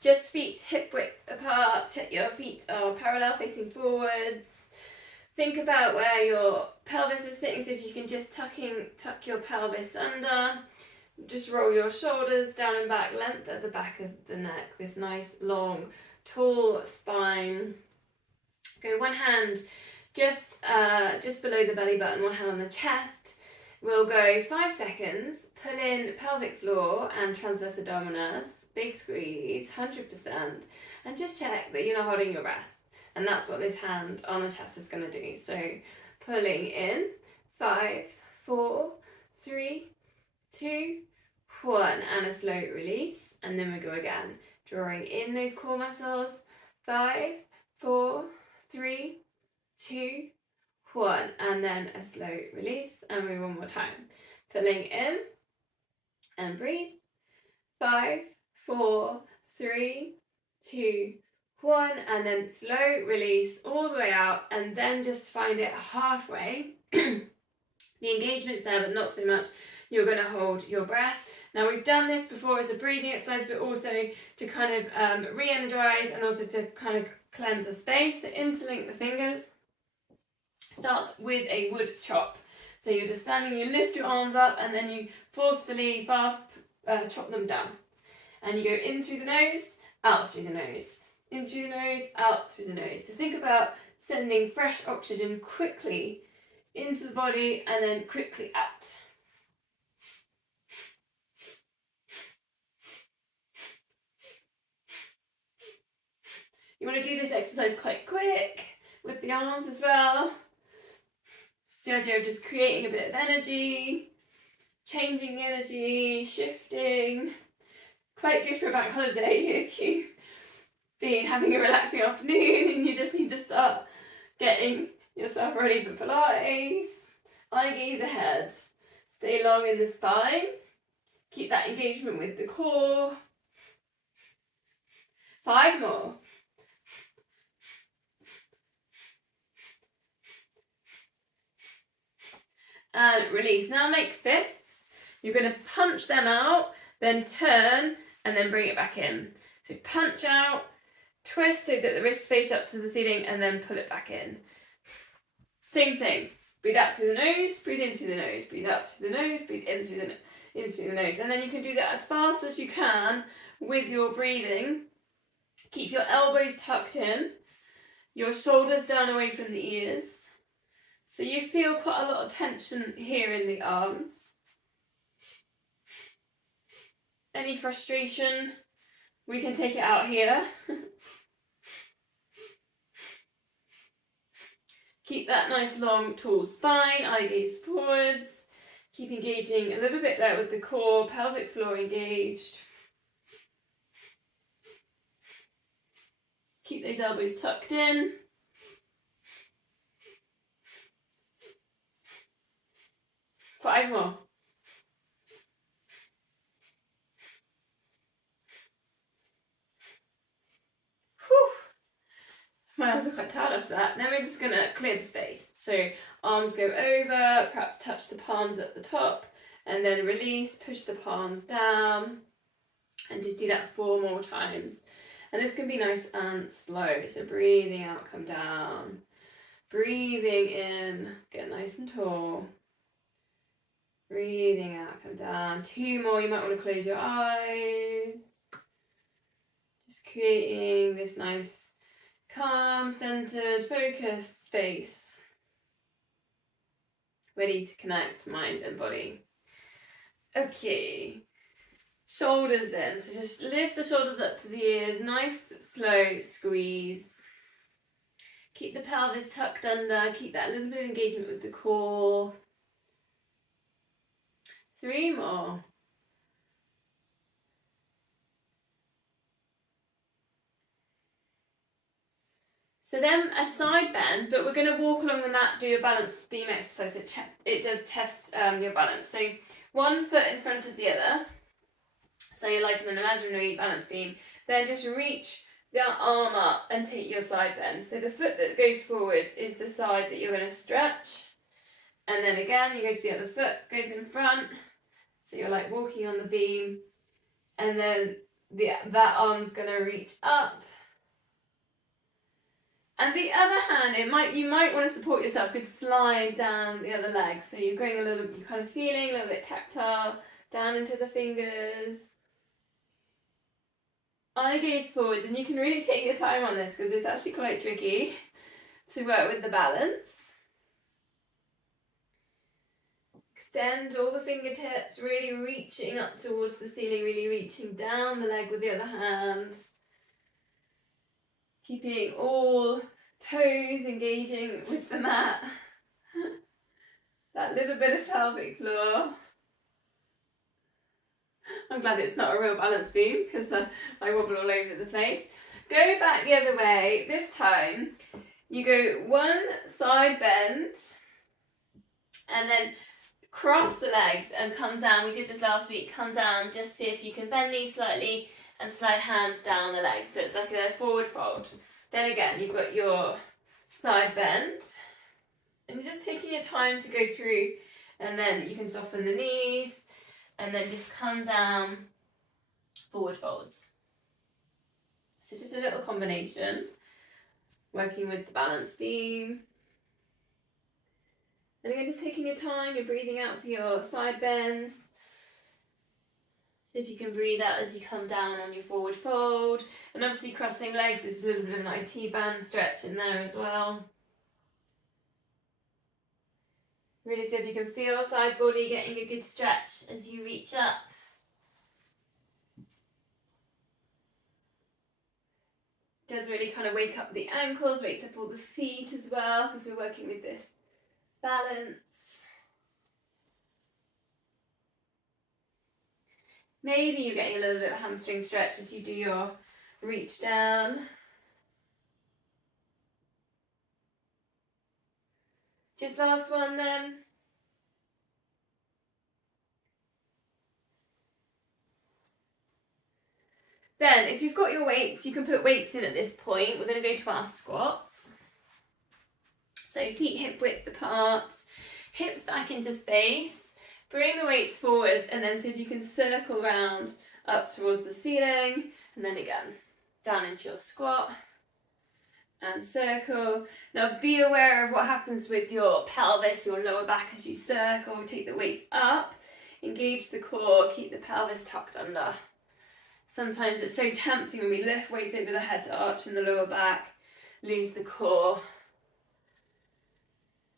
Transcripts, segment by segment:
Just feet hip width apart, check your feet are parallel facing forwards. Think about where your pelvis is sitting, so if you can just tuck your pelvis under. Just roll your shoulders down and back, length at the back of the neck, this nice long tall spine. Go one hand just below the belly button, one hand on the chest. We'll go 5 seconds, pull in pelvic floor and transverse abdominis, big squeeze, 100%, and just check that you're not holding your breath. And that's what this hand on the chest is going to do. So pulling in, 5, 4, 3, 2, 1, and a slow release. And then we go again, drawing in those core muscles, 5, 4, 3, 2, 1, and then a slow release. And we one more time, pulling in and breathe, 5, 4, 3, 2, 1, and then slow release all the way out, and then just find it halfway. The engagement's there, but not so much. You're going to hold your breath. Now, we've done this before as a breathing exercise, but also to kind of re-energize and also to kind of cleanse the space. So interlink the fingers. Starts with a wood chop. So you're just standing, you lift your arms up, and then you forcefully fast chop them down. And you go in through the nose, out through the nose. In through the nose, out through the nose. So think about sending fresh oxygen quickly into the body and then quickly out. You want to do this exercise quite quick with the arms as well. It's the idea of just creating a bit of energy, changing the energy, shifting. Quite good for a bank holiday if you've been having a relaxing afternoon and you just need to start getting yourself ready for Pilates. Eye gaze ahead. Stay long in the spine. Keep that engagement with the core. 5 more. And release. Now make fists. You're going to punch them out, then turn, and then bring it back in. So punch out, twist so that the wrists face up to the ceiling, and then pull it back in. Same thing. Breathe out through the nose, breathe in through the nose, breathe out through the nose, breathe in through the nose. And then you can do that as fast as you can with your breathing. Keep your elbows tucked in, your shoulders down away from the ears. So you feel quite a lot of tension here in the arms. Any frustration, we can take it out here. Keep that nice long tall spine, eye gaze forwards. Keep engaging a little bit there with the core, pelvic floor engaged. Keep those elbows tucked in. Five more. Whew. My arms are quite tired after that. Then we're just going to clear the space. So arms go over, perhaps touch the palms at the top, and then release, push the palms down, and just do that 4 more times. And this can be nice and slow. So breathing out, come down. Breathing in, get nice and tall. Breathing out, come down. 2 more, you might want to close your eyes. Just creating this nice, calm, centered, focused space. Ready to connect mind and body. Okay. Shoulders then. So just lift the shoulders up to the ears. Nice, slow squeeze. Keep the pelvis tucked under. Keep that little bit of engagement with the core. 3 more. So then a side bend, but we're going to walk along the mat, do a balance beam exercise. It does test your balance. So 1 foot in front of the other. So you're like in an imaginary balance beam. Then just reach the arm up and take your side bend. So the foot that goes forwards is the side that you're going to stretch. And then again, you go to the other foot, goes in front. So you're like walking on the beam. And then that arm's going to reach up. And the other hand, you might want to support yourself, could slide down the other leg. So you're going you're kind of feeling a little bit tactile, down into the fingers. Eye gaze forwards, and you can really take your time on this because it's actually quite tricky to work with the balance. Extend all the fingertips, really reaching up towards the ceiling, really reaching down the leg with the other hand. Keeping all toes engaging with the mat. That little bit of pelvic floor. I'm glad it's not a real balance beam because I wobble all over the place. Go back the other way. This time you go one side bend and then cross the legs and come down. We did this last week. Come down, just see if you can bend these slightly and slide hands down the legs. So it's like a forward fold. Then again, you've got your side bend. And you're just taking your time to go through, and then you can soften the knees and then just come down, forward folds. So just a little combination, working with the balance beam. And again, just taking your time, you're breathing out for your side bends. So if you can breathe out as you come down on your forward fold. And obviously crossing legs, there's a little bit of an IT band stretch in there as well. Really see if you can feel side body getting a good stretch as you reach up. Does really kind of wake up the ankles, wakes up all the feet as well, because we're working with this balance. Maybe you're getting a little bit of hamstring stretch as you do your reach down. Just last one then. Then, if you've got your weights, you can put weights in at this point. We're going to go to our squats. So feet hip width apart, hips back into space. Bring the weights forward and then see if you can circle round up towards the ceiling. And then again, down into your squat and circle. Now be aware of what happens with your pelvis, your lower back as you circle. Take the weights up, engage the core, keep the pelvis tucked under. Sometimes it's so tempting when we lift weights over the head to arch in the lower back, lose the core.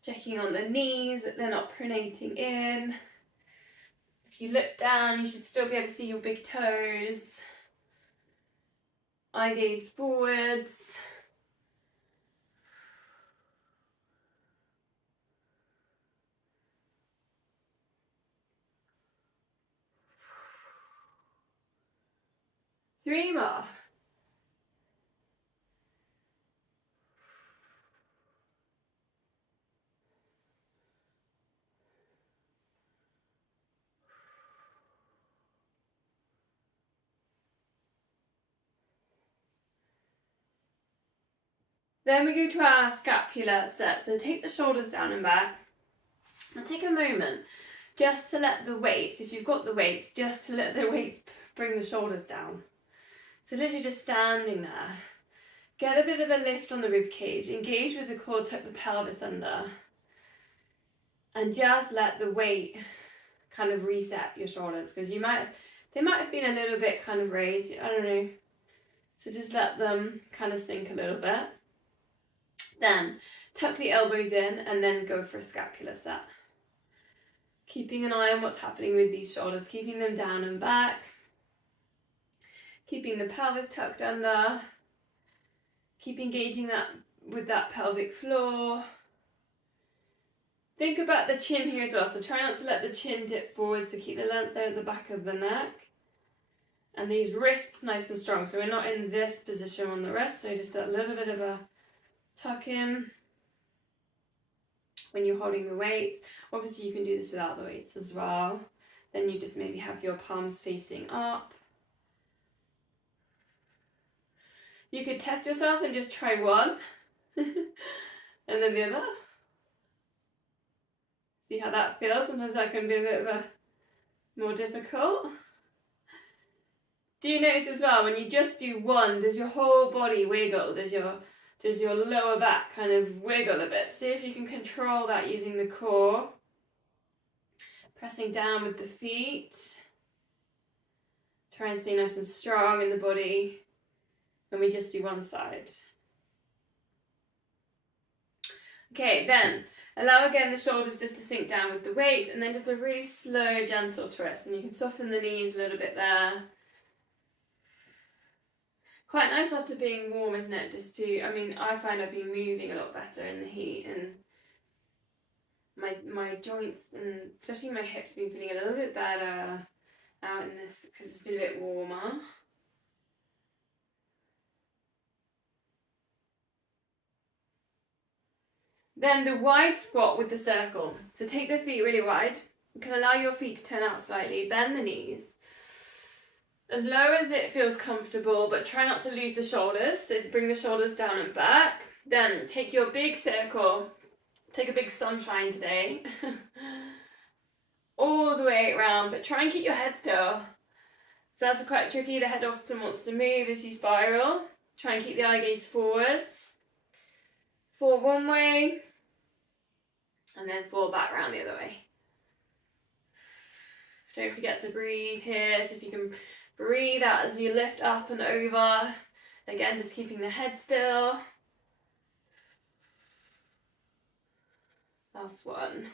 Checking on the knees that they're not pronating in. If you look down, you should still be able to see your big toes. Eye gaze forwards. Three more. Then we go to our scapular set. So take the shoulders down and back. And take a moment just to let the weights, if you've got the weights, just to let the weights bring the shoulders down. So literally just standing there. Get a bit of a lift on the rib cage. Engage with the core, tuck the pelvis under. And just let the weight kind of reset your shoulders, because they might have been a little bit kind of raised, I don't know. So just let them kind of sink a little bit. Then tuck the elbows in and then go for a scapular set. Keeping an eye on what's happening with these shoulders, keeping them down and back. Keeping the pelvis tucked under. Keep engaging that with that pelvic floor. Think about the chin here as well, so try not to let the chin dip forward, so keep the length there at the back of the neck. And these wrists nice and strong, so we're not in this position on the wrist, so just that little bit of a tuck in when you're holding the weights. Obviously you can do this without the weights as well. Then you just maybe have your palms facing up. You could test yourself and just try one and then the other. See how that feels. Sometimes that can be a bit of a more difficult. Do you notice as well, when you just do one, does your whole body wiggle? Does your lower back kind of wiggle a bit? See if you can control that using the core. Pressing down with the feet. Try and stay nice and strong in the body when we just do one side. Okay, then allow again the shoulders just to sink down with the weight, and then just a really slow, gentle twist. And you can soften the knees a little bit there. Quite nice after being warm, isn't it? Just to, I mean, I find I've been moving a lot better in the heat, and my joints and especially my hips been feeling a little bit better out in this because it's been a bit warmer. Then the wide squat with the circle. So take the feet really wide. You can allow your feet to turn out slightly, bend the knees. As low as it feels comfortable, but try not to lose the shoulders. So bring the shoulders down and back. Then take your big circle. Take a big sunshine today. All the way around, but try and keep your head still. So that's quite tricky. The head often wants to move as you spiral. Try and keep the eye gaze forwards. Fall one way, and then fall back around the other way. Don't forget to breathe here. So if you can breathe out as you lift up and over. Again, just keeping the head still. Last one.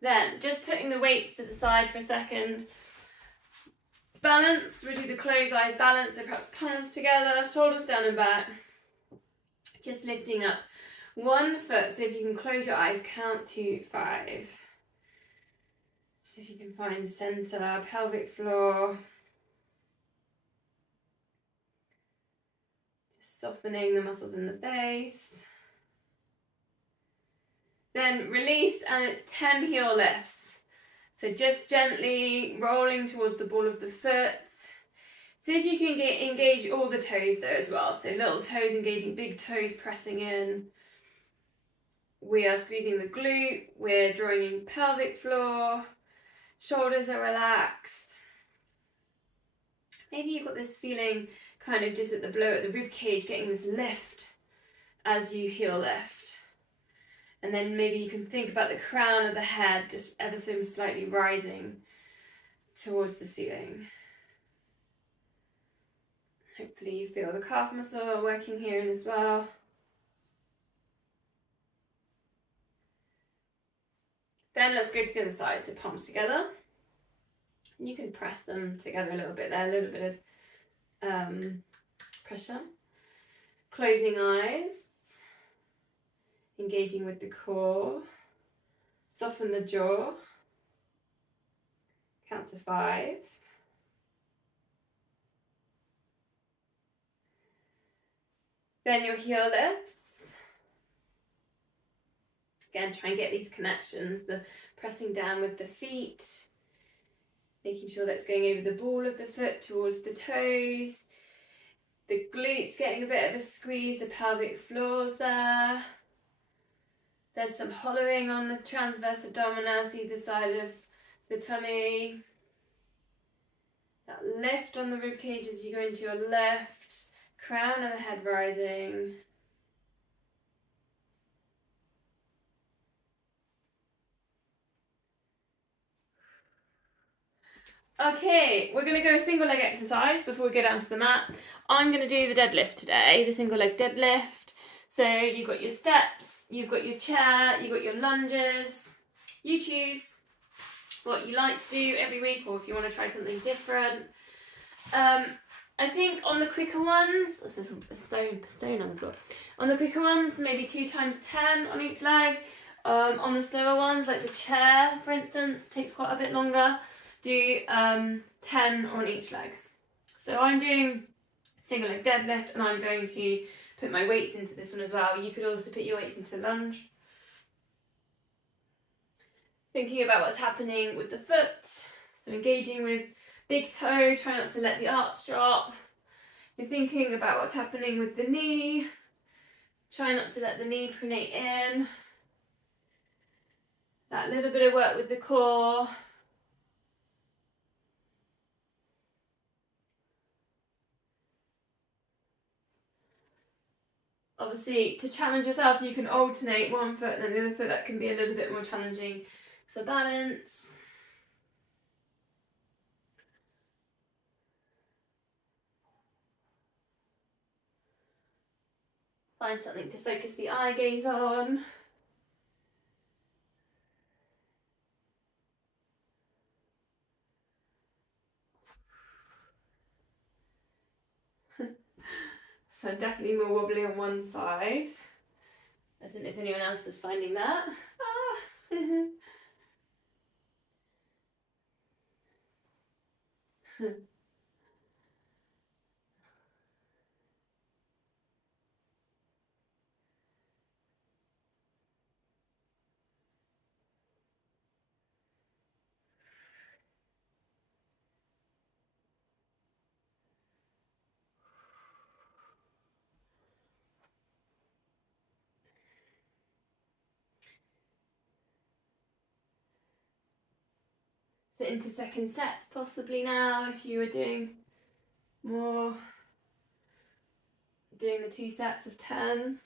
Then, just putting the weights to the side for a second. Balance, we do the closed eyes balance, so perhaps palms together, shoulders down and back. Just lifting up one foot, so if you can close your eyes, count to 5. So if you can find center, pelvic floor. Just softening the muscles in the base. Then release, and it's 10 heel lifts. So just gently rolling towards the ball of the foot. See if you can engage all the toes there as well. So little toes engaging, big toes pressing in. We are squeezing the glute. We're drawing in pelvic floor. Shoulders are relaxed. Maybe you've got this feeling kind of just at the below at the rib cage, getting this lift as you heel lift. And then maybe you can think about the crown of the head just ever so slightly rising towards the ceiling. Hopefully you feel the calf muscle working here in as well. Then let's go to the other side, so palms together. And you can press them together a little bit there, a little bit of pressure. Closing eyes. Engaging with the core. Soften the jaw. Count to 5. Then your heel lifts. Again, try and get these connections, the pressing down with the feet, making sure that's going over the ball of the foot towards the toes. The glutes getting a bit of a squeeze, the pelvic floor's there. There's some hollowing on the transverse abdominis, either side of the tummy. That lift on the rib cage as you go into your left, crown of the head rising. Okay, we're going to go a single leg exercise before we go down to the mat. I'm going to do the deadlift today, the single leg deadlift. So you've got your steps, you've got your chair, you've got your lunges. You choose what you like to do every week, or if you want to try something different. I think on the quicker ones, this is a stone on the floor. On the quicker ones, maybe 2 times 10 on each leg. On the slower ones, like the chair, for instance, takes quite a bit longer. Do 10 on each leg. So I'm doing single leg deadlift, and I'm going to put my weights into this one as well. You could also put your weights into lunge. Thinking about what's happening with the foot. So engaging with big toe, try not to let the arch drop. You're thinking about what's happening with the knee. Try not to let the knee pronate in. That little bit of work with the core. Obviously, to challenge yourself, you can alternate one foot and then the other foot. That can be a little bit more challenging for balance. Find something to focus the eye gaze on. So definitely more wobbly on one side. I don't know if anyone else is finding that. Ah. So into second set possibly now, if you were doing more, doing the 2 sets of 10.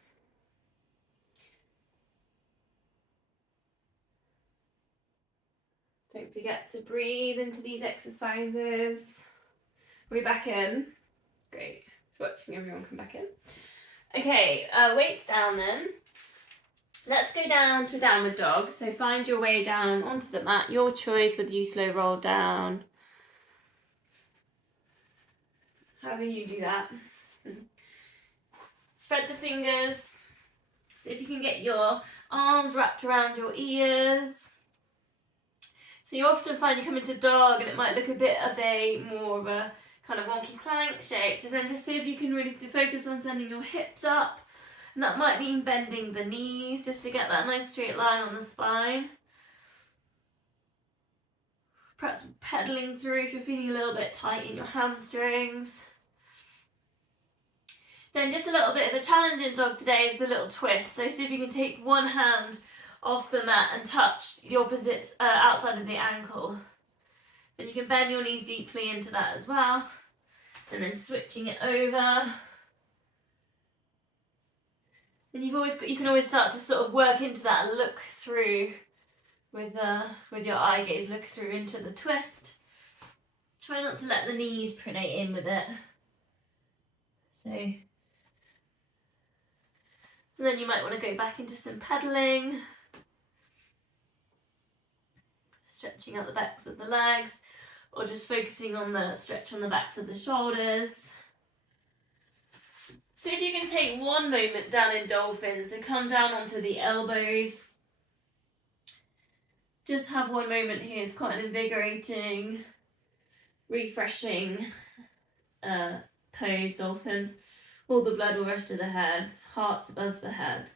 Don't forget to breathe into these exercises. Are we back in? Great. Just watching everyone come back in. Okay, weights down then. Let's go down to a downward dog. So find your way down onto the mat. Your choice whether you slow roll down. However you do that. Spread the fingers. So if you can get your arms wrapped around your ears. So you often find you come into dog and it might look a bit of a more of a kind of wonky plank shape. So then just see if you can really focus on sending your hips up. And that might mean bending the knees just to get that nice straight line on the spine. Perhaps pedaling through if you're feeling a little bit tight in your hamstrings. Then just a little bit of a challenge in dog today is the little twist. So see if you can take one hand off the mat and touch the opposite outside of the ankle. And you can bend your knees deeply into that as well. And then switching it over. And you can always start to sort of work into that and look through with your eye gaze, look through into the twist. Try not to let the knees pronate in with it. So, and then you might want to go back into some pedaling. Stretching out the backs of the legs, or just focusing on the stretch on the backs of the shoulders. So if you can take one moment down in dolphins, so come down onto the elbows. Just have one moment here. It's quite an invigorating, refreshing pose, dolphin. All the blood will rush to the head, heart's above the head.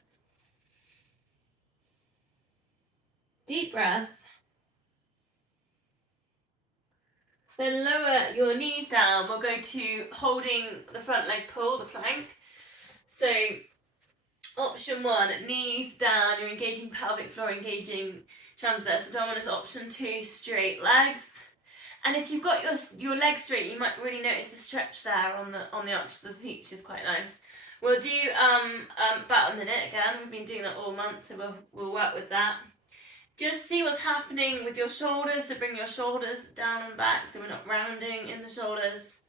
Deep breath. Then lower your knees down. We'll go to holding the front leg pull, the plank. So option 1, knees down, you're engaging pelvic floor, engaging transverse abdominis. Option 2, straight legs. And if you've got your legs straight, you might really notice the stretch there on the arches of the feet, which is quite nice. We'll do about a minute again. We've been doing that all month, so we'll work with that. Just see what's happening with your shoulders, so bring your shoulders down and back so we're not rounding in the shoulders.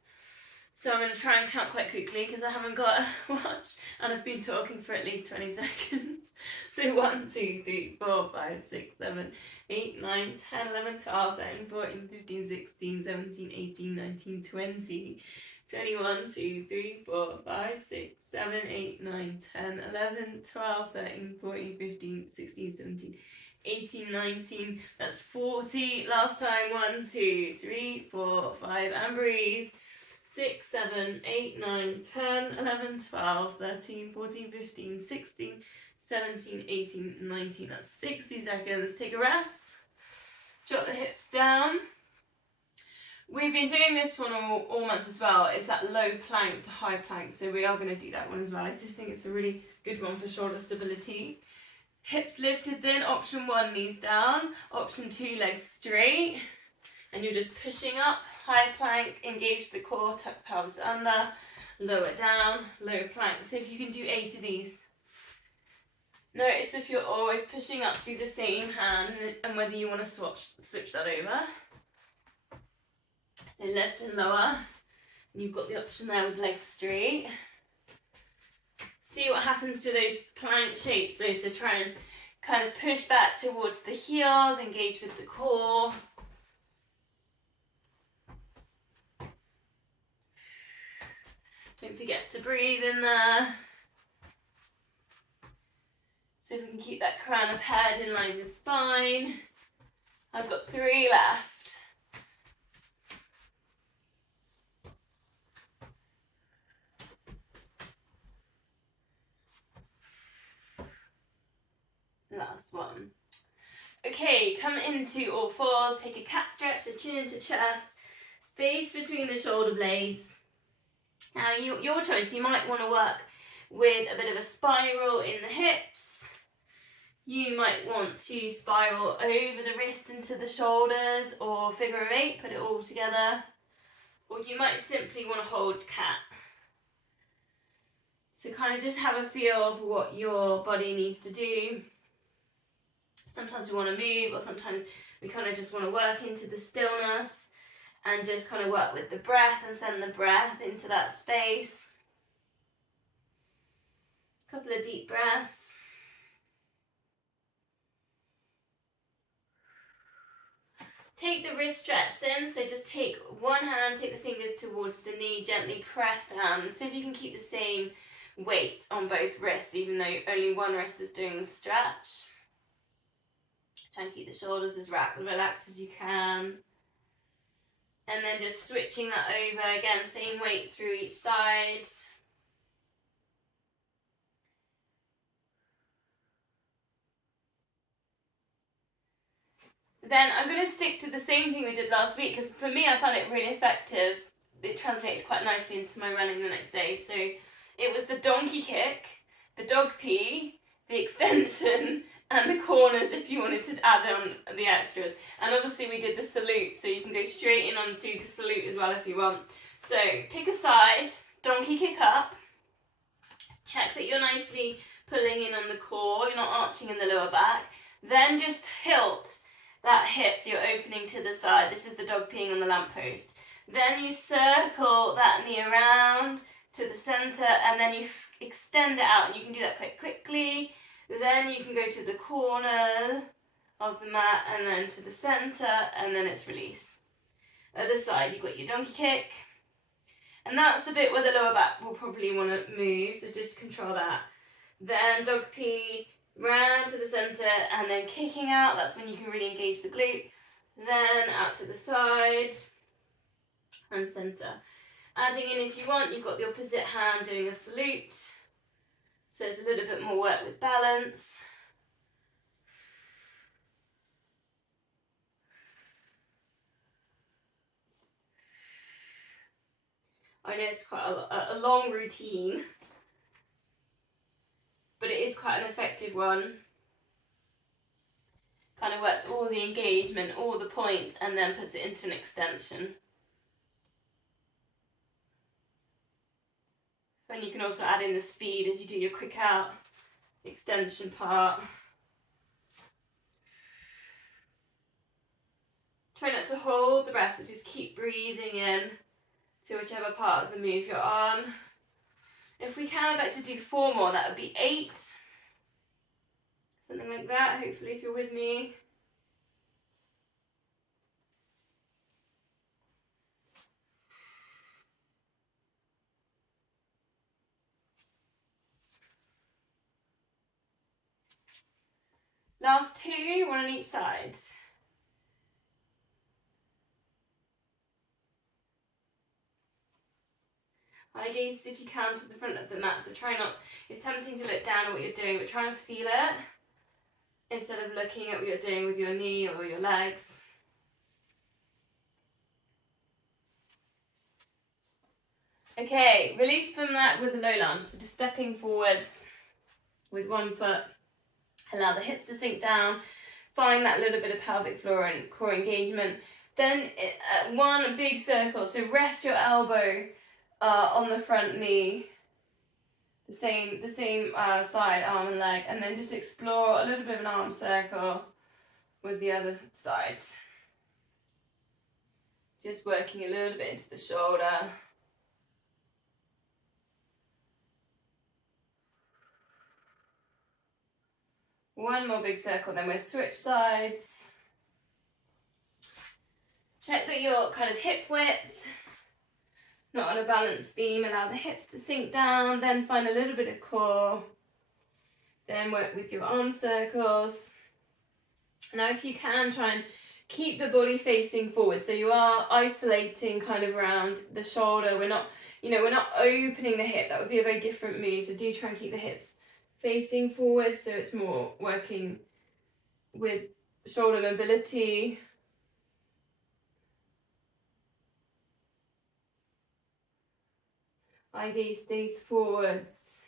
So I'm going to try and count quite quickly because I haven't got a watch and I've been talking for at least 20 seconds. So 1, 2, 3, 4, 5, 6, 7, 8, 9, 10, 11, 12, 13, 14, 15, 16, 17, 18, 19, 20, 21, 2, 3, 4, 5, 6, 7, 8, 9, 10, 11, 12, 13, 14, 15, 16, 17, 18, 19, that's 40. Last time, 1, 2, 3, 4, 5, and breathe. 6, 7, 8, 9, 10, 11, 12, 13, 14, 15, 16, 17, 18, 19. That's 60 seconds. Take a rest. Drop the hips down. We've been doing this one all month as well. It's that low plank to high plank. So we are going to do that one as well. I just think it's a really good one for shoulder stability. Hips lifted then. Option 1, knees down. Option 2, legs straight. And you're just pushing up. High plank, engage the core, tuck pelvis under. lower down, low plank. So if you can do 8 of these. Notice if you're always pushing up through the same hand and whether you want to switch that over. So lift and lower. And you've got the option there with legs straight. See what happens to those plank shapes though, so try and kind of push back towards the heels, engage with the core. Don't forget to breathe in there. So if we can keep that crown of head in line with spine. I've got 3 left. Last one. Okay, come into all fours, take a cat stretch, so chin into chest, space between the shoulder blades. Now your choice, you might want to work with a bit of a spiral in the hips. You might want to spiral over the wrist into the shoulders, or figure of 8, put it all together. Or you might simply want to hold cat. So kind of just have a feel of what your body needs to do. Sometimes we want to move, or sometimes we kind of just want to work into the stillness and just kind of work with the breath and send the breath into that space. A couple of deep breaths. Take the wrist stretch then, so just take one hand, take the fingers towards the knee, gently press down, and see if you can keep the same weight on both wrists, even though only one wrist is doing the stretch. Try and keep the shoulders as relaxed as you can. And then just switching that over, again, same weight through each side. Then I'm going to stick to the same thing we did last week, because for me I found it really effective. It translated quite nicely into my running the next day. So it was the donkey kick, the dog pee, the extension, and the corners if you wanted to add on the extras. And obviously we did the salute, so you can go straight in and do the salute as well if you want. So pick a side, donkey kick up, check that you're nicely pulling in on the core, you're not arching in the lower back. Then just tilt that hip so you're opening to the side. This is the dog peeing on the lamppost. Then you circle that knee around to the centre, and then you extend it out, and you can do that quite quickly. Then you can go to the corner of the mat and then to the centre, and then it's release. Other side, you've got your donkey kick. And that's the bit where the lower back will probably want to move, so just control that. Then dog pee, round to the centre, and then kicking out. That's when you can really engage the glute. Then out to the side and centre. Adding in if you want, you've got the opposite hand doing a salute. So it's a little bit more work with balance. I know it's quite a long routine, but it is quite an effective one. Kind of works all the engagement, all the points, and then puts it into an extension. And you can also add in the speed as you do your quick out extension part. Try not to hold the breath, so just keep breathing in to whichever part of the move you're on. If we can, I'd like to do 4 more. That would be 8. Something like that, hopefully, if you're with me. Last 2, one on each side. Eye gaze if you can to the front of the mat, so try not, it's tempting to look down at what you're doing, but try and feel it instead of looking at what you're doing with your knee or your legs. Okay, release from that with a low lunge, so just stepping forwards with one foot. Allow the hips to sink down, find that little bit of pelvic floor and core engagement. Then one big circle, so rest your elbow on the front knee, the same side, arm and leg, and then just explore a little bit of an arm circle with the other side. Just working a little bit into the shoulder. One more big circle, then we'll switch sides. Check that you're kind of hip width, not on a balanced beam. Allow the hips to sink down, then find a little bit of core. Then work with your arm circles. Now if you can, try and keep the body facing forward. So you are isolating kind of around the shoulder. We're not opening the hip. That would be a very different move. So do try and keep the hips facing forward, so it's more working with shoulder mobility. Eye gaze stays forwards.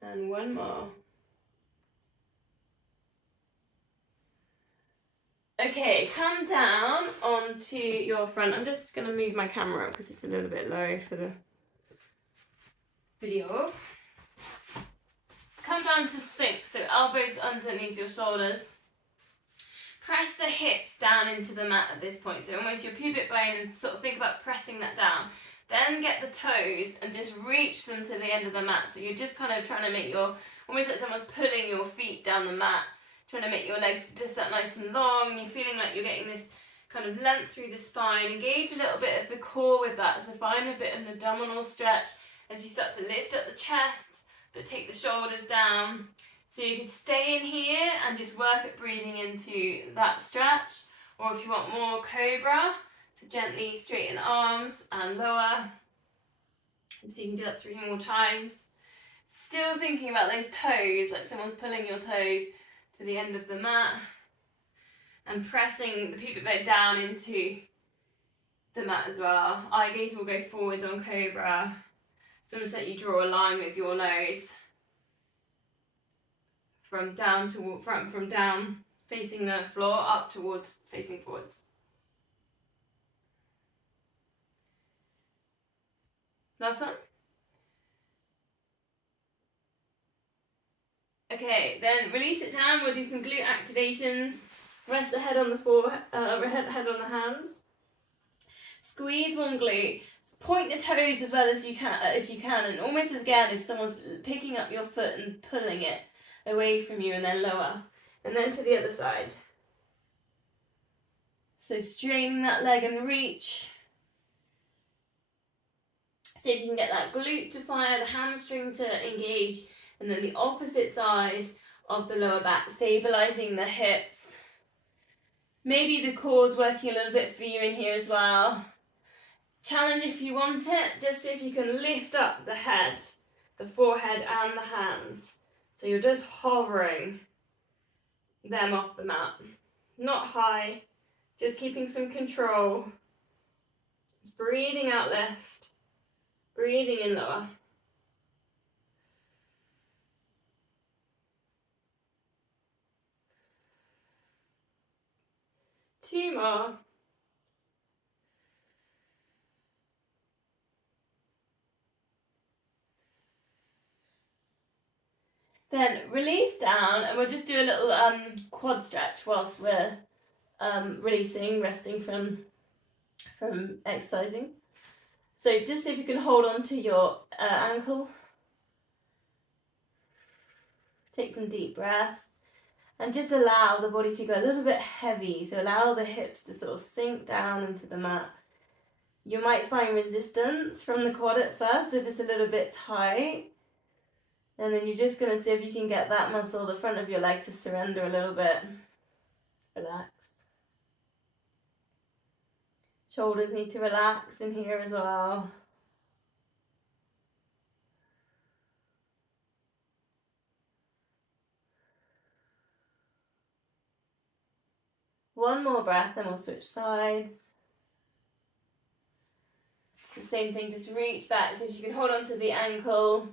And one more. Okay, come down onto your front. I'm just going to move my camera up because it's a little bit low for the video. Come down to Sphinx, so elbows underneath your shoulders. Press the hips down into the mat at this point, so almost your pubic bone, and sort of think about pressing that down. Then get the toes and just reach them to the end of the mat. So you're just kind of trying to make almost like someone's pulling your feet down the mat, trying to make your legs just that nice and long. You're feeling like you're getting this kind of length through the spine. Engage a little bit of the core with that. So find a bit of an abdominal stretch as you start to lift up the chest, but take the shoulders down. So you can stay in here and just work at breathing into that stretch. Or if you want more, cobra. So gently straighten arms and lower. And so you can do that 3 more times. Still thinking about those toes, like someone's pulling your toes to the end of the mat. And pressing the pubic bone down into the mat as well. Eye gaze will go forward on cobra. So I'm going to let you draw a line with your nose from down facing the floor up towards facing forwards. Last one. Okay, then release it down. We'll do some glute activations. Rest the head on the head on the hands. Squeeze one glute. Point the toes as well as you can, if you can, and almost as again if someone's picking up your foot and pulling it away from you, and then lower, and then to the other side. So straining that leg and reach. See if you can get that glute to fire, the hamstring to engage, and then the opposite side of the lower back, stabilizing the hips. Maybe the core's working a little bit for you in here as well. Challenge if you want it, just see if you can lift up the head, the forehead and the hands. So you're just hovering them off the mat. Not high, just keeping some control. Just breathing out left, breathing in lower. Two more. Then release down, and we'll just do a little quad stretch whilst we're releasing, resting from exercising. So just see if you can hold on to your ankle. Take some deep breaths and just allow the body to go a little bit heavy. So allow the hips to sort of sink down into the mat. You might find resistance from the quad at first if it's a little bit tight. And then you're just going to see if you can get that muscle, the front of your leg, to surrender a little bit. Relax. Shoulders need to relax in here as well. One more breath, then we'll switch sides. The same thing, just reach back, so if you can hold on to the ankle.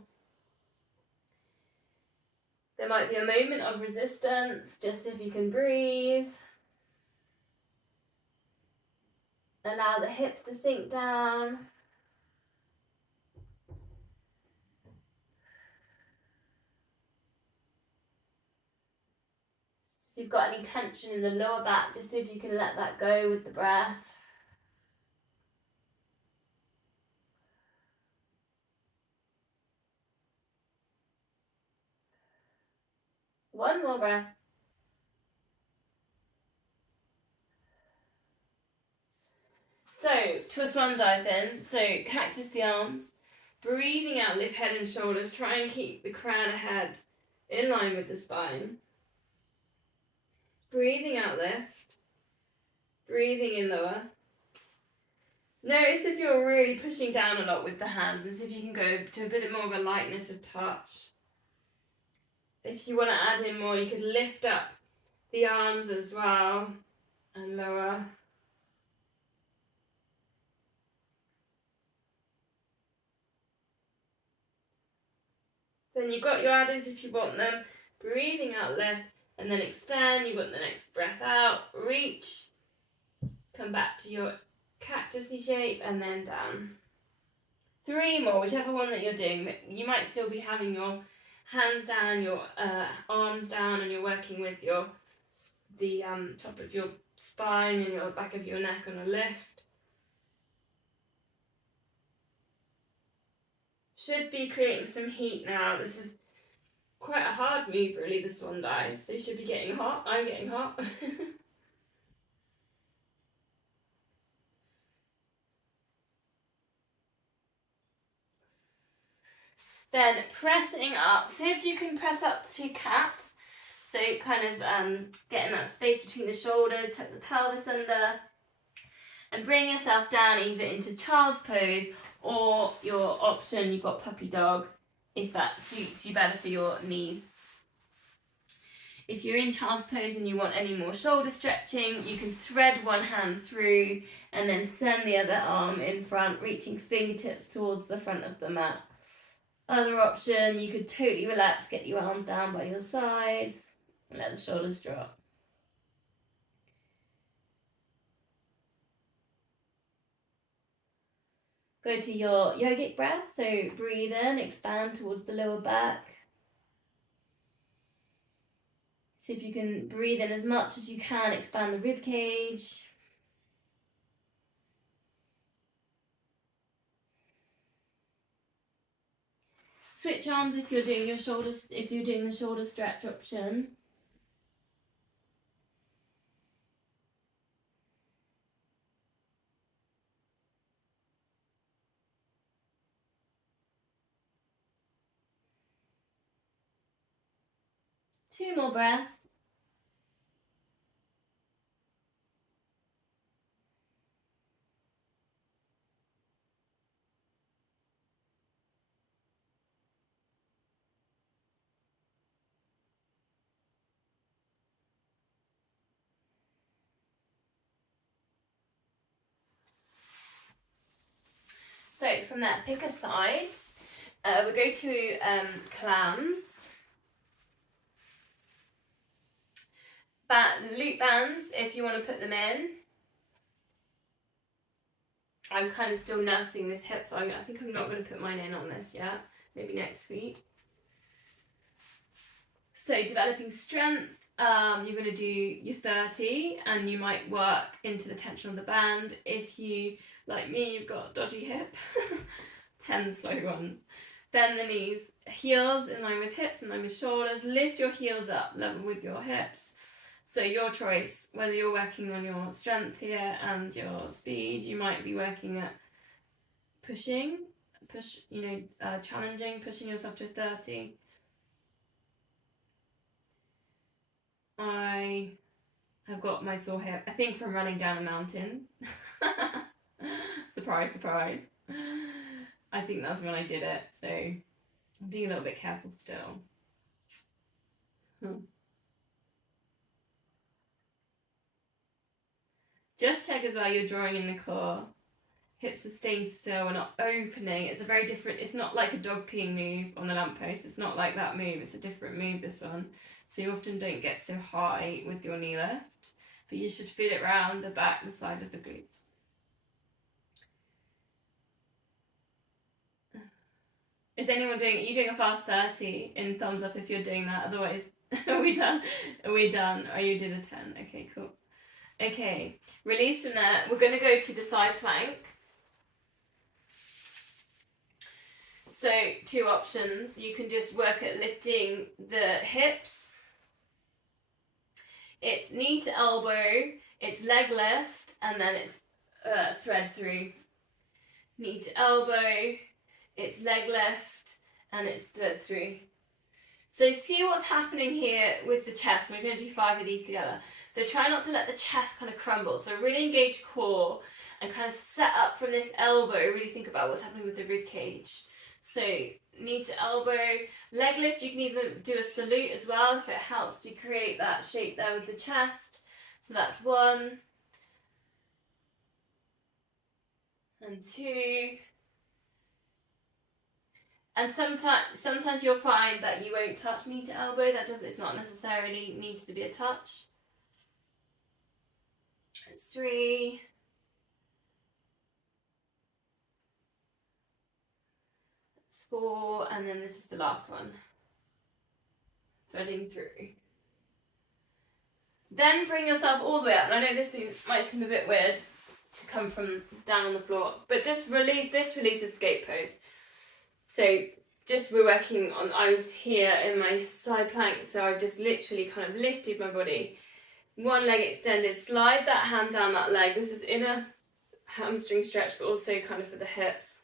There might be a moment of resistance, just if you can breathe. Allow the hips to sink down. If you've got any tension in the lower back, just see if you can let that go with the breath. One more breath. So, to a swan dive then. So, cactus the arms. Breathing out, lift head and shoulders. Try and keep the crown of head in line with the spine. Breathing out, lift. Breathing in, lower. Notice if you're really pushing down a lot with the hands, and see if you can go to a bit more of a lightness of touch. If you want to add in more, you could lift up the arms as well and lower. Then you've got your add-ins if you want them. Breathing out, lift, and then extend. You've got the next breath out, reach, come back to your cactusy shape, and then down. 3 more, whichever one that you're doing. You might still be having your hands down, your arms down, and you're working with the top of your spine and your back of your neck on a lift. Should be creating some heat now. This is quite a hard move, really, the swan dive. So you should be getting hot. I'm getting hot. Then pressing up. See if you can press up to cat. So kind of getting that space between the shoulders, tuck the pelvis under, and bring yourself down either into child's pose or your option, you've got puppy dog, if that suits you better for your knees. If you're in child's pose and you want any more shoulder stretching, you can thread one hand through and then send the other arm in front, reaching fingertips towards the front of the mat. Other option, you could totally relax, get your arms down by your sides and let the shoulders drop. Go to your yogic breath, so breathe in, expand towards the lower back. See if you can breathe in as much as you can, expand the rib cage. Switch arms if you're doing the shoulder stretch option. Two more breaths. So from that, pick a side. We'll go to clams. Loop bands, if you want to put them in. I'm kind of still nursing this hip, so I think I'm not going to put mine in on this yet. Maybe next week. So developing strength, you're going to do your 30 and you might work into the tension of the band. If you, like me, you've got a dodgy hip, 10 slow ones. Bend the knees, heels in line with hips, in line with shoulders. Lift your heels up, level with your hips. So your choice, whether you're working on your strength here and your speed, you might be working at challenging, pushing yourself to 30. I have got my sore hip, I think from running down a mountain. Surprise, surprise. I think that's when I did it, so I'm being a little bit careful still. Just check as well you're drawing in the core. Hips are staying still, we're not opening. It's a very different, it's not like a dog peeing move on the lamppost. It's not like that move, it's a different move, this one. So you often don't get so high with your knee lift, but you should feel it round the back, the side of the glutes. Is anyone doing, are you doing a fast 30 in thumbs up if you're doing that? Otherwise, are we done? Are we done? Oh, you did a 10. Okay, cool. Okay, release from there. We're going to go to the side plank. So, two options. You can just work at lifting the hips. It's knee to elbow, it's leg lift, and then it's thread through. Knee to elbow, it's leg lift, and it's thread through. So see what's happening here with the chest. We're going to do 5 of these together. So try not to let the chest kind of crumble. So really engage core and kind of set up from this elbow. Really think about what's happening with the rib cage. So knee to elbow, leg lift. You can either do a salute as well if it helps to create that shape there with the chest. So that's 1 and 2. And sometimes you'll find that you won't touch knee to elbow. It's not necessarily needs to be a touch. That's 3. That's 4, and then this is the last one. Threading through. Then bring yourself all the way up. And I know this might seem a bit weird to come from down on the floor, but just release. This releases escape pose. So just we're working on, I was here in my side plank, so I've just literally kind of lifted my body, one leg extended, slide that hand down that leg. This is inner hamstring stretch, but also kind of for the hips.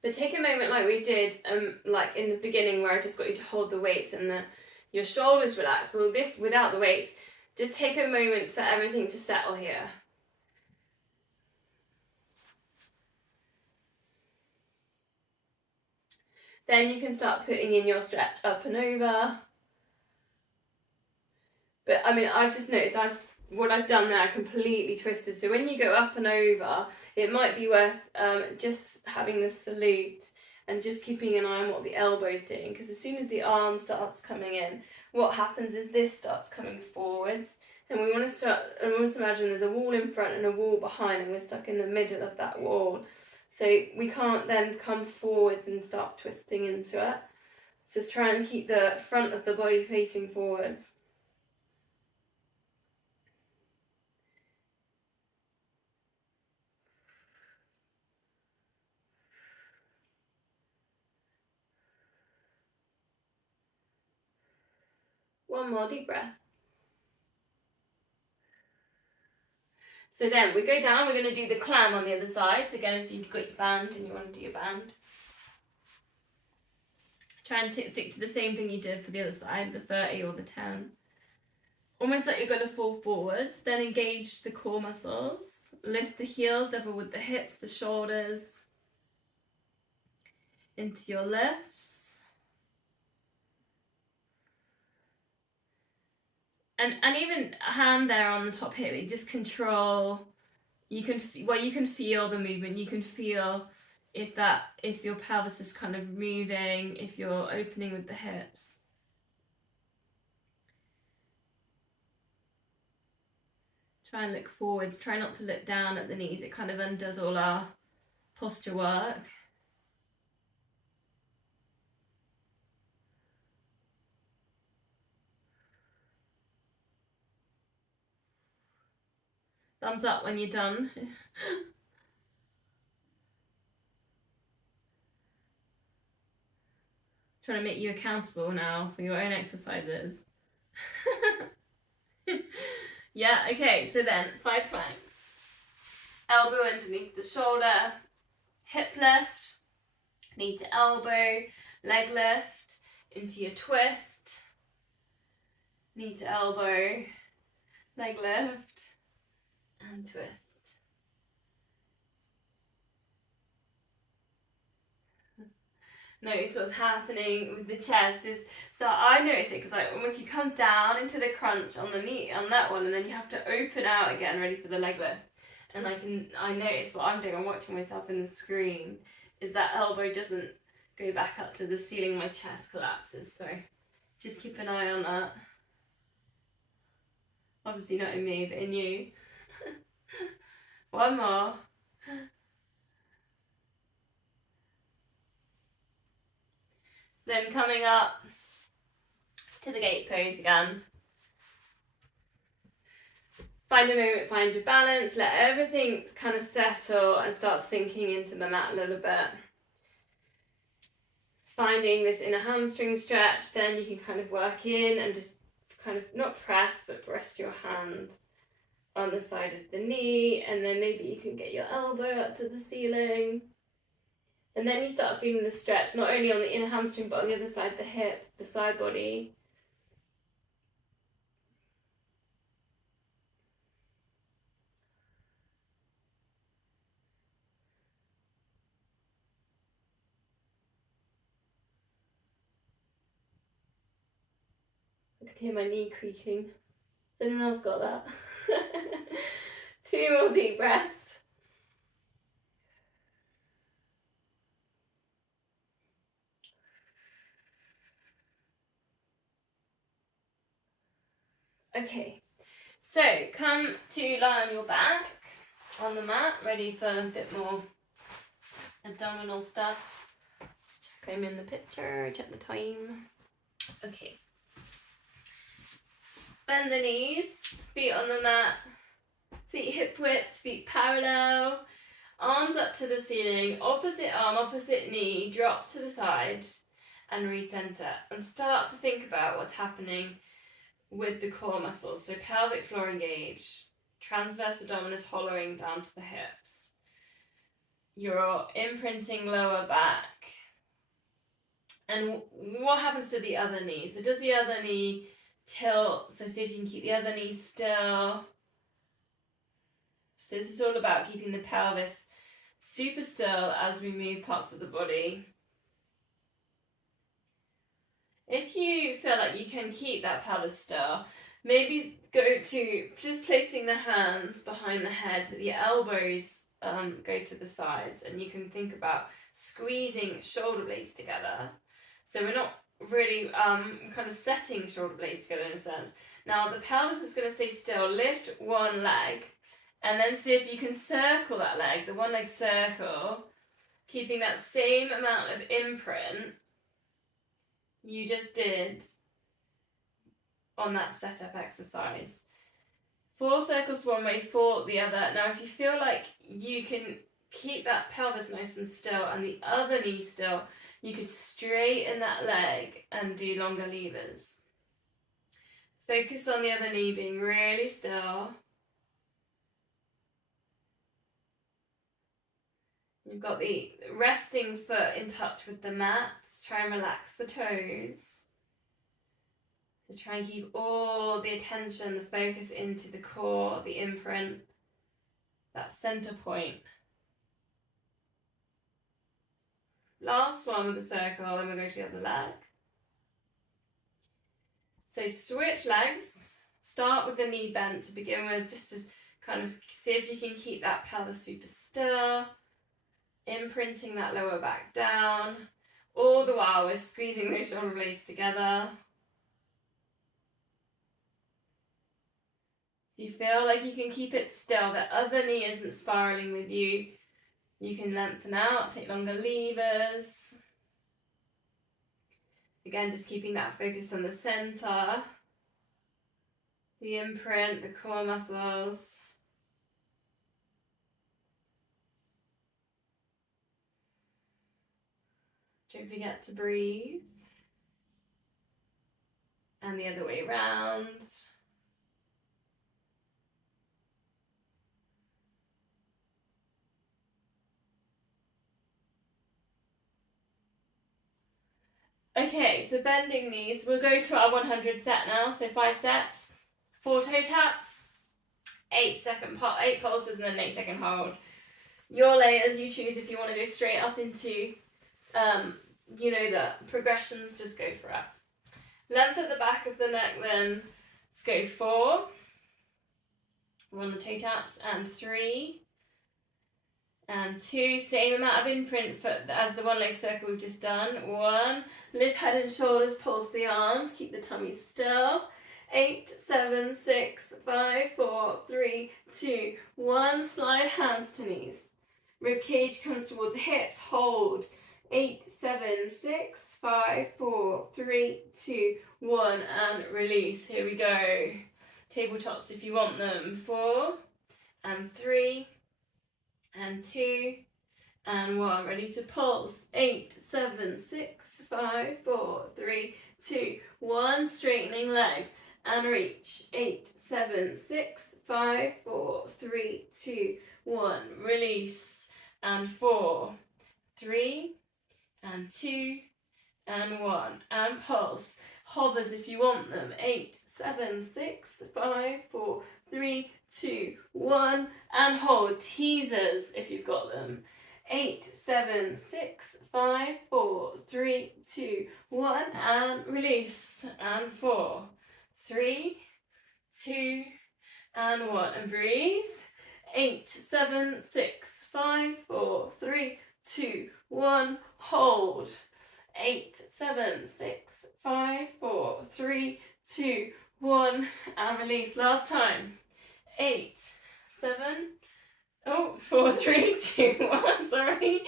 But take a moment like we did, like in the beginning where I just got you to hold the weights and your shoulders relaxed. Well, this without the weights, just take a moment for everything to settle here. Then you can start putting in your stretch up and over. But I mean, I've just noticed what I've done there completely twisted. So when you go up and over, it might be worth just having the salute and just keeping an eye on what the elbow's doing. Because as soon as the arm starts coming in, what happens is this starts coming forwards. And we want to imagine there's a wall in front and a wall behind, and we're stuck in the middle of that wall. So we can't then come forwards and start twisting into it. So it's trying to keep the front of the body facing forwards. One more deep breath. So then we go down, we're going to do the clam on the other side. So again, if you've got your band and you want to do your band, try and stick to the same thing you did for the other side, the 30 or the 10. Almost like you're going to fall forwards, then engage the core muscles, lift the heels level with the hips, the shoulders, into your lifts. And even a hand there on the top hip, you just control. You can feel the movement. You can feel if your pelvis is kind of moving, if you're opening with the hips. Try and look forwards. Try not to look down at the knees. It kind of undoes all our posture work. Thumbs up when you're done. Trying to make you accountable now for your own exercises. Yeah, okay, so then side plank. Elbow underneath the shoulder, hip lift, knee to elbow, leg lift, into your twist, knee to elbow, leg lift, and twist. Notice what's happening with the chest is, so I notice it because once you come down into the crunch on the knee, on that one, and then you have to open out again ready for the leg lift. And I notice what I'm doing, I'm watching myself in the screen, is that elbow doesn't go back up to the ceiling, my chest collapses. So just keep an eye on that. Obviously not in me, but in you. One more. Then coming up to the gate pose again. Find a moment, find your balance, let everything kind of settle and start sinking into the mat a little bit. Finding this inner hamstring stretch, then you can kind of work in and just kind of not press, but rest your hand on the side of the knee, and then maybe you can get your elbow up to the ceiling. And then you start feeling the stretch, not only on the inner hamstring, but on the other side, the hip, the side body. I could hear my knee creaking. Has anyone else got that? 2 more deep breaths. Okay, so come to lie on your back on the mat, ready for a bit more abdominal stuff. Check I'm in the picture, check the time. Okay. Bend the knees, feet on the mat, feet hip width, feet parallel, arms up to the ceiling, opposite arm, opposite knee drops to the side and recenter. And start to think about what's happening with the core muscles. So pelvic floor engaged, transverse abdominis hollowing down to the hips. You're imprinting lower back. And what happens to the other knee? So does the other knee tilt? So see if you can keep the other knee still. So this is all about keeping the pelvis super still as we move parts of the body. If you feel like you can keep that pelvis still, maybe go to just placing the hands behind the head so the elbows go to the sides, and you can think about squeezing shoulder blades together. So we're not really kind of setting shoulder blades together in a sense. Now the pelvis is going to stay still. Lift one leg and then see if you can circle that leg, the one leg circle, keeping that same amount of imprint you just did on that setup exercise. 4 circles one way, 4 the other. Now if you feel like you can keep that pelvis nice and still and the other knee still, you could straighten that leg and do longer levers. Focus on the other knee being really still. You've got the resting foot in touch with the mat. Try and relax the toes. So try and keep all the attention, the focus into the core, the imprint, that center point. Last one with the circle, then we'll go to the other leg. So switch legs. Start with the knee bent to begin with, just to kind of see if you can keep that pelvis super still. Imprinting that lower back down. All the while we're squeezing those shoulder blades together. If you feel like you can keep it still, the other knee isn't spiraling with you, you can lengthen out, take longer levers. Again, just keeping that focus on the center, the imprint, the core muscles. Don't forget to breathe. And the other way around. Okay, so bending knees. We'll go to our 100 set now. So 5 sets, 4 toe taps, 8 pulses, and then 8 second hold. Your layers, you choose if you want to go straight up into the progressions, just go for it. Length at the back of the neck then, let's go 4. We're on the toe taps, and 3, and 2, same amount of imprint as the one leg circle we've just done. 1, lift head and shoulders, pulse the arms, keep the tummy still. 8, 7, 6, 5, 4, 3, 2, 1, slide hands to knees. Rib cage comes towards the hips, hold. 8, 7, 6, 5, 4, 3, 2, 1, and release. Here we go. Tabletops if you want them. 4, and 3, and 2, and 1. Ready to pulse. 8, 7, 6, 5, 4, 3, 2, 1. Straightening legs and reach. 8, 7, 6, 5, 4, 3, 2, 1. Release. And 4, 3, and 2, and 1. And pulse. Hovers if you want them. 8, 7, 6, 5, 4, 3, 2, 1. And hold. Teasers if you've got them. 8, 7, 6, 5, 4, 3, 2, 1. And release. And 4, 3, 2, and 1. And breathe. 8, 7, 6, 5, 4, 3, 2, 1. Hold. 8, 7, 6, 5, 4, 3, 2, 1. And release. Last time. 8, 7, 4, 3, 2, 1. Sorry.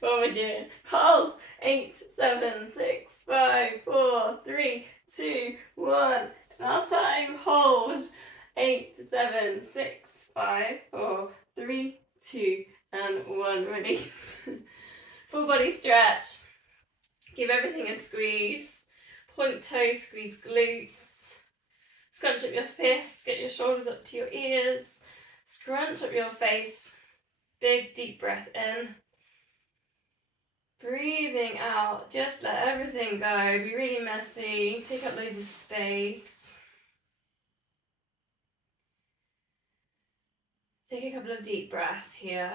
What am I doing? Pulse. 8, 7, 6, 5, 4, 3, 2, 1. Last time. Hold. 8, 7, 6, 5, 4, 3, 2, and 1. Release. Full body stretch. Give everything a squeeze. Point toes, squeeze glutes. Scrunch up your fists, get your shoulders up to your ears. Scrunch up your face. Big deep breath in. Breathing out, just let everything go. Be really messy, take up loads of space. Take a couple of deep breaths here.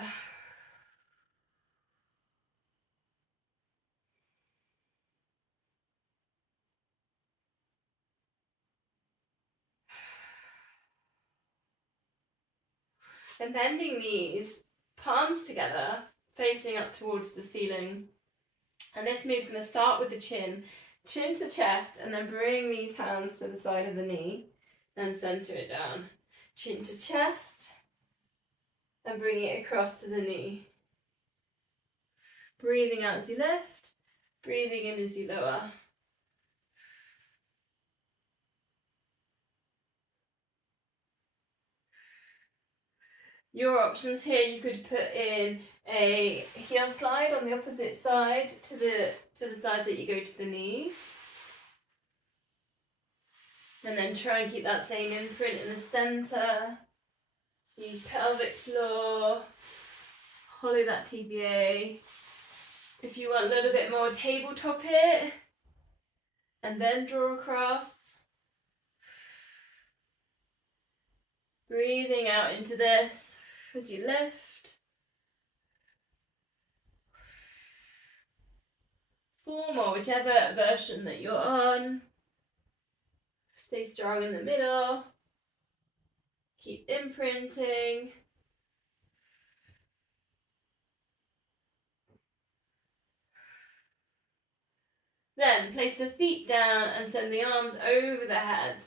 Then bending knees, palms together, facing up towards the ceiling. And this move's going to start with the chin to chest, and then bring these hands to the side of the knee and center it down. Chin to chest, and bring it across to the knee. Breathing out as you lift, breathing in as you lower. Your options here, you could put in a heel slide on the opposite side to the side that you go to the knee. And then try and keep that same imprint in the centre. Use pelvic floor. Hollow that TBA. If you want a little bit more, tabletop it. And then draw across. Breathing out into this as you lift. Form or whichever version that you're on. Stay strong in the middle. Keep imprinting. Then place the feet down and send the arms over the head.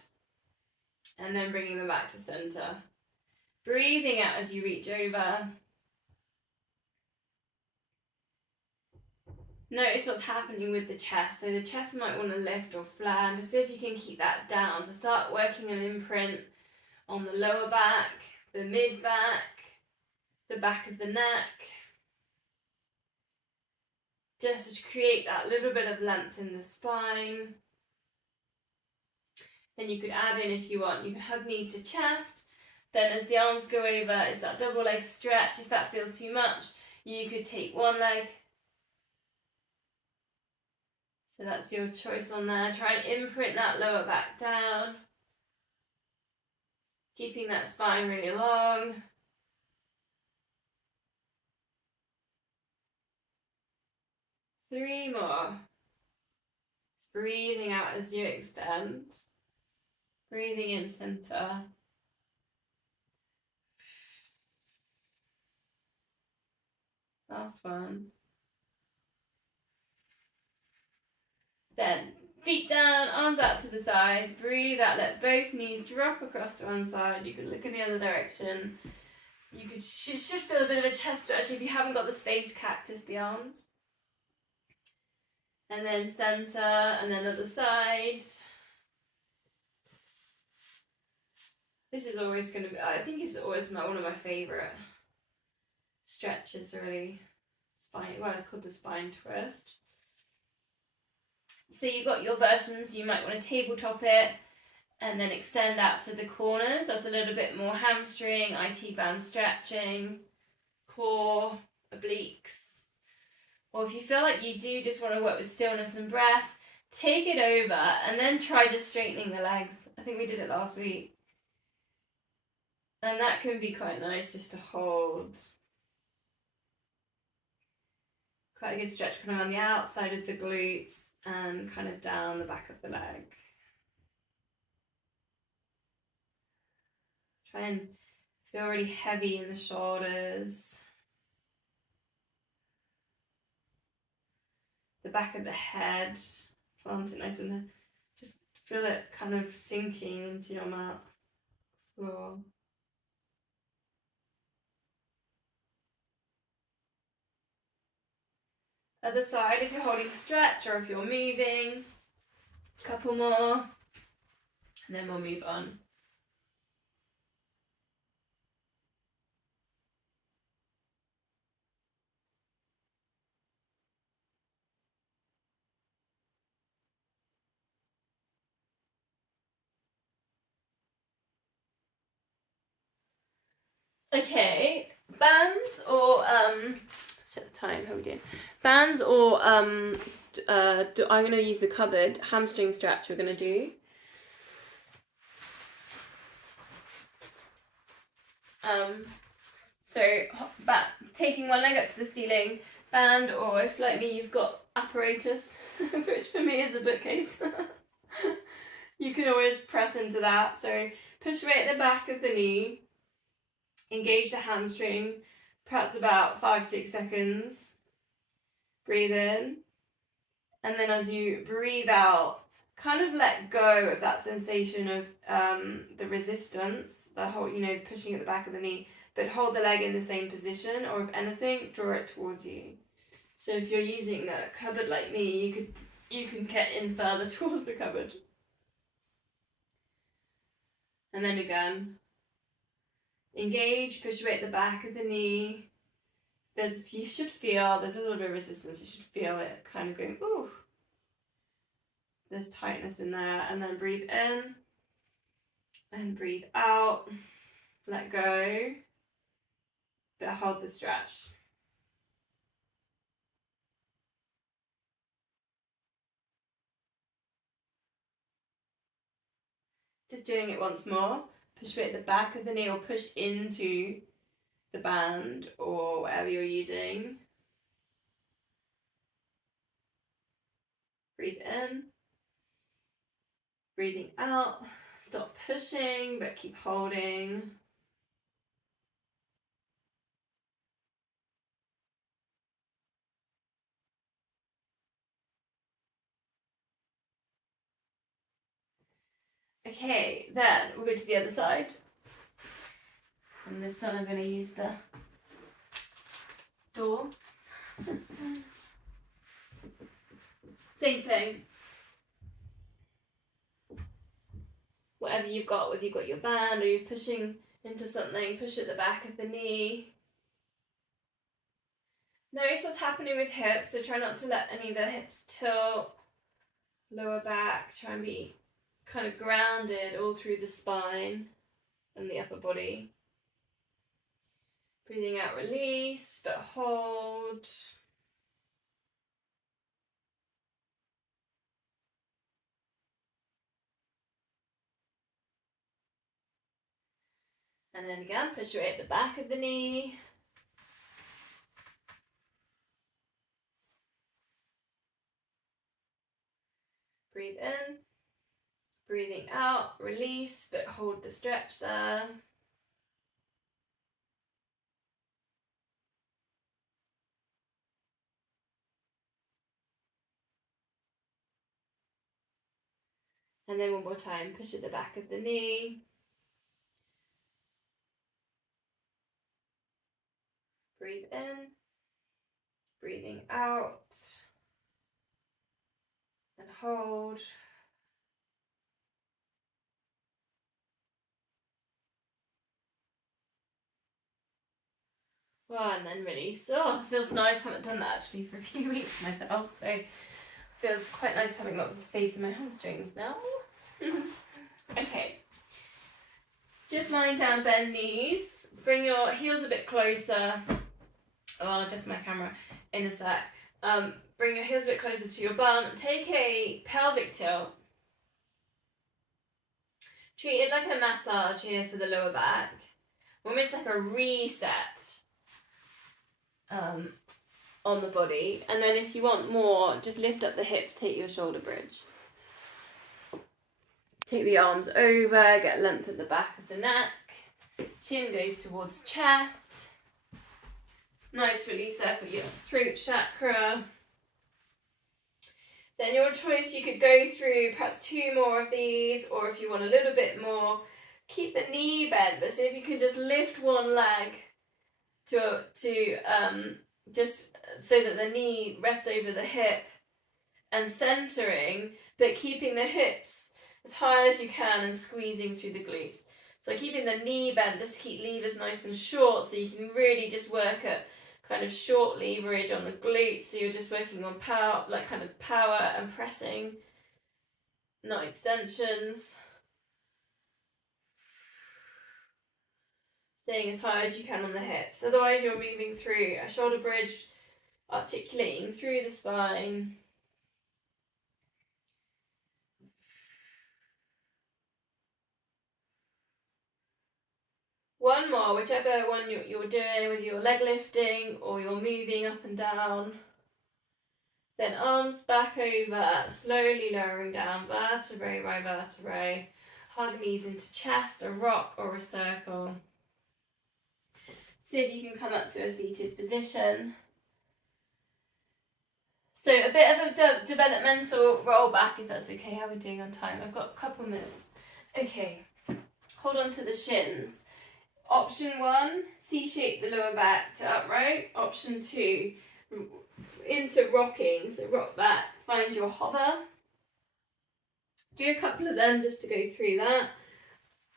And then bringing them back to center. Breathing out as you reach over. Notice what's happening with the chest. So the chest might want to lift or flatten. Just see if you can keep that down. So start working an imprint on the lower back, the mid back, the back of the neck. Just to create that little bit of length in the spine. Then you could add in, if you want, you can hug knees to chest. Then as the arms go over, it's that double leg stretch. If that feels too much, you could take one leg. So that's your choice on there. Try and imprint that lower back down. Keeping that spine really long. Three more. Just breathing out as you extend. Breathing in center. Last one. Then feet down, arms out to the sides. Breathe out, let both knees drop across to one side. You can look in the other direction. You should feel a bit of a chest stretch if you haven't got the space cactus, the arms. And then center, and then other side. This is always going to be, I think it's always one of my favourite stretches, really. Spine, well, it's called the spine twist. So you've got your versions, you might want to tabletop it and then extend out to the corners. That's a little bit more hamstring, IT band stretching, core, obliques. Or if you feel like you do just want to work with stillness and breath, take it over and then try just straightening the legs. I think we did it last week. And that can be quite nice just to hold. Quite a good stretch kind of on the outside of the glutes and kind of down the back of the leg. Try and feel really heavy in the shoulders. The back of the head, plant it nice and just feel it kind of sinking into your mat floor. Other side, if you're holding stretch or if you're moving, a couple more, and then we'll move on. Okay, bands or set the time. How are we doing? Bands or I'm going to use the cupboard hamstring stretch. We're going to do. So back, taking one leg up to the ceiling, band, or if like me you've got apparatus, which for me is a bookcase. You can always press into that. So push right at the back of the knee. Engage the hamstring, perhaps about 5-6 seconds. Breathe in. And then as you breathe out, kind of let go of that sensation of the resistance, the whole, pushing at the back of the knee, but hold the leg in the same position, or if anything, draw it towards you. So if you're using the cupboard like me, you can get in further towards the cupboard. And then again, engage, push right at the back of the knee. You should feel, there's a little bit of resistance, you should feel it kind of going, ooh. There's tightness in there, and then breathe in, and breathe out, let go, but hold the stretch. Just doing it once more, push right at the back of the knee or push into the band or whatever you're using. Breathe in, breathing out, stop pushing but keep holding. Okay, then we'll go to the other side. And this one I'm going to use the door. Same thing. Whatever you've got, whether you've got your band or you're pushing into something, push at the back of the knee. Notice what's happening with hips, so try not to let any of the hips tilt. Lower back, try and be kind of grounded all through the spine and the upper body. Breathing out, release, but hold. And then again, push right at the back of the knee. Breathe in, breathing out, release, but hold the stretch there. And then one more time, push at the back of the knee. Breathe in, breathing out. hold. Well, and then release. Oh, it feels nice. I haven't done that actually for a few weeks myself, so it feels quite nice having lots of space in my hamstrings now. Okay. Just lying down, bend knees. Bring your heels a bit closer. Oh, I'll adjust my camera in a sec. Bring your heels a bit closer to your bum. Take a pelvic tilt. Treat it like a massage here for the lower back. Almost like a reset on the body. And then if you want more, just lift up the hips, take your shoulder bridge. Take the arms over, get length at the back of the neck. Chin goes towards chest. Nice release there for your throat chakra. Then your choice, you could go through perhaps 2 more of these, or if you want a little bit more, keep the knee bent, but see if you can just lift one leg to just so that the knee rests over the hip and centering, but keeping the hips as high as you can and squeezing through the glutes. So keeping the knee bent just to keep levers nice and short, so you can really just work at kind of short leverage on the glutes, so you're just working on power, like kind of power and pressing, not extensions. Staying as high as you can on the hips. Otherwise you're moving through a shoulder bridge, articulating through the spine. One more, whichever one you're doing with your leg lifting or you're moving up and down. Then arms back over, slowly lowering down vertebrae by vertebrae. Hug knees into chest, a rock or a circle. See if you can come up to a seated position. So a bit of a developmental roll back, if that's okay. How are we doing on time? I've got a couple minutes. Okay, hold on to the shins. Option 1, C-shape the lower back to upright. Option 2, into rocking, so rock back, find your hover. Do a couple of them just to go through that.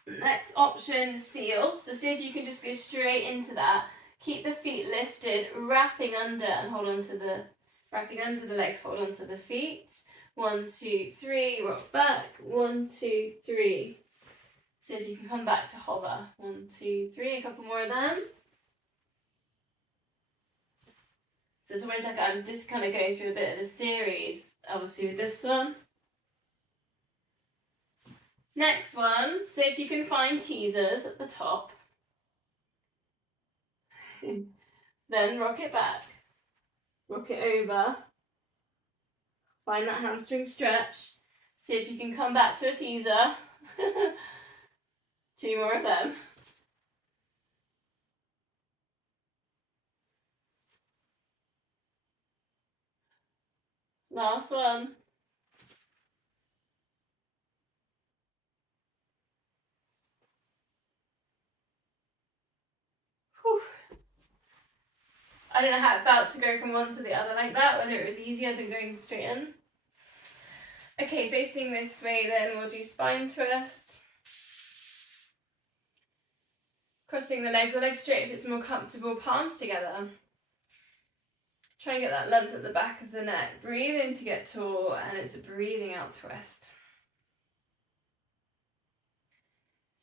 Next option, seal. So see if you can just go straight into that. Keep the feet lifted, wrapping under and hold on to the, wrapping under the legs, hold on to the feet. 1, 2, 3, rock back. 1, 2, 3. See if you can come back to hover. 1, 2, 3, a couple more of them. So it's almost like I'm just kind of going through a bit of a series, obviously with this one. Next one, see if you can find teasers at the top. Then rock it back. Rock it over. Find that hamstring stretch. See if you can come back to a teaser. 2 more of them. Last one. Whew. I don't know how it felt to go from one to the other like that, whether it was easier than going straight in. Okay, facing this way then, we'll do spine twist. Crossing the legs straight if it's more comfortable, palms together. Try and get that length at the back of the neck. Breathe in to get tall, and it's a breathing out twist.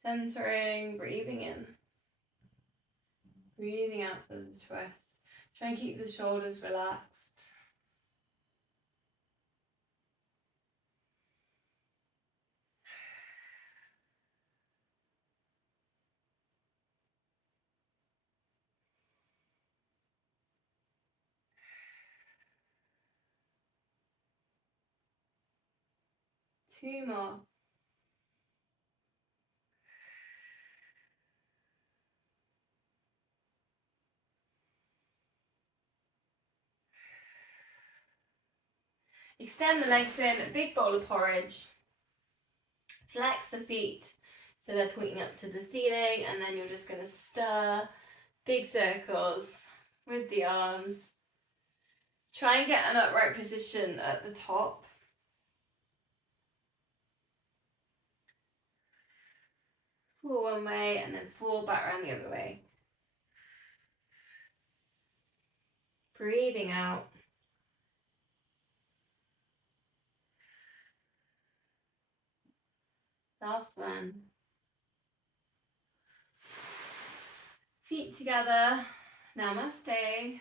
Centering, breathing in. Breathing out for the twist. Try and keep the shoulders relaxed. Two more. Extend the legs in, a big bowl of porridge. Flex the feet so they're pointing up to the ceiling, and then you're just going to stir big circles with the arms. Try and get an upright position at the top. pull one way and then fall back around the other way. Breathing out. Last one. Feet together. Namaste.